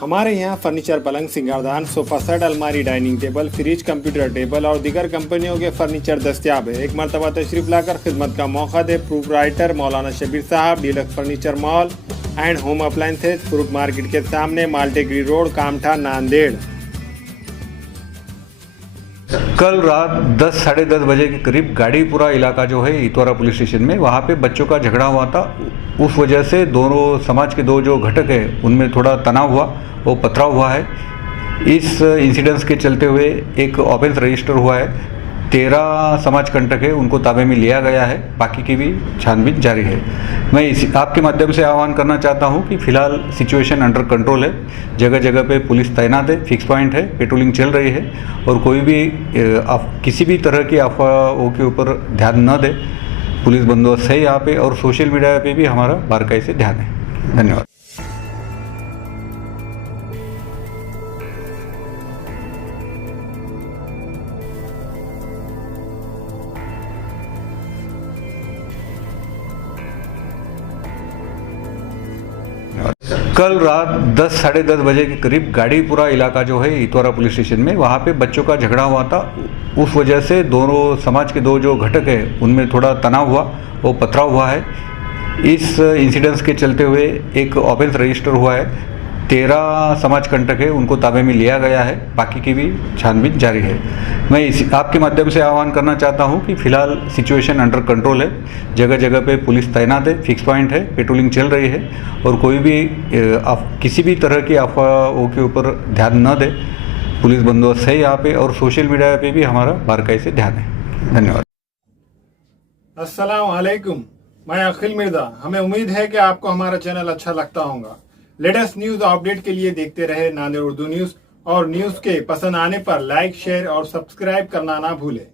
हमारे यहाँ फर्नीचर, पलंग, सिंगारदान, सोफा सेट, अलमारी, dining table, fridge, computer table और दीगर कंपनियों के फर्नीचर दस्तियाब है। एक मरतबा तशरीफ लाकर खिदमत का मौका दे। प्रोप्राइटर मौलाना शबीर साहब, deluxe furniture mall and home appliances, fruit market के सामने, माल्टेगिरी रोड, कामठा, नांदेड़। कल रात 10 साढ़े 10 बजे के करीब गाड़ीपुरा इलाका जो है इतवारा पुलिस स्टेशन में, वहाँ पे बच्चों का झगड़ा हुआ था। उस वजह से दोनों समाज के दो जो घटक है उनमें थोड़ा तनाव हुआ, वो पथराव हुआ है। इस इंसिडेंस के चलते हुए एक ऑफेंस रजिस्टर हुआ है। 13 समाज कंटक है, उनको ताबे में लिया गया है। बाकी की भी छानबीन जारी है। मैं आपके माध्यम से आह्वान करना चाहता हूं कि फिलहाल सिचुएशन अंडर कंट्रोल है। जगह जगह पे पुलिस तैनात है, फिक्स पॉइंट है, पेट्रोलिंग चल रही है और कोई भी किसी भी तरह की अफवाहों के ऊपर ध्यान न दे। पुलिस बंदोबस्त है यहाँ पे और सोशल मीडिया पे भी हमारा बारकाई से ध्यान है। धन्यवाद। कल रात 10 साढ़े 10 बजे के करीब गाड़ीपुरा इलाका जो है इतवारा पुलिस स्टेशन में, वहाँ पे बच्चों का झगड़ा हुआ था। उस वजह से दोनों समाज के दो जो घटक है उनमें थोड़ा तनाव हुआ, वो पथराव हुआ है। इस इंसिडेंस के चलते हुए एक ऑफेंस रजिस्टर हुआ है। 13 समाज कंटक है, उनको ताबे में लिया गया है। बाकी की भी छानबीन जारी है। मैं आपके माध्यम से आह्वान करना चाहता हूं कि फिलहाल सिचुएशन अंडर कंट्रोल है। जगह जगह पे पुलिस तैनात है, फिक्स पॉइंट है, पेट्रोलिंग चल रही है और कोई भी किसी भी तरह की अफवाहों के ऊपर ध्यान न दे। पुलिस बंदोबस्त है यहाँ पे और सोशल मीडिया पे भी हमारा बारकाई से ध्यान है। धन्यवाद। अस्सलाम वालेकुम, मैं अखिल मिर्जा। हमें उम्मीद है कि आपको हमारा चैनल अच्छा लगता होगा। लेटेस्ट न्यूज अपडेट के लिए देखते रहे नांदेड़ उर्दू न्यूज और न्यूज के पसंद आने पर लाइक, शेयर और सब्सक्राइब करना ना भूलें।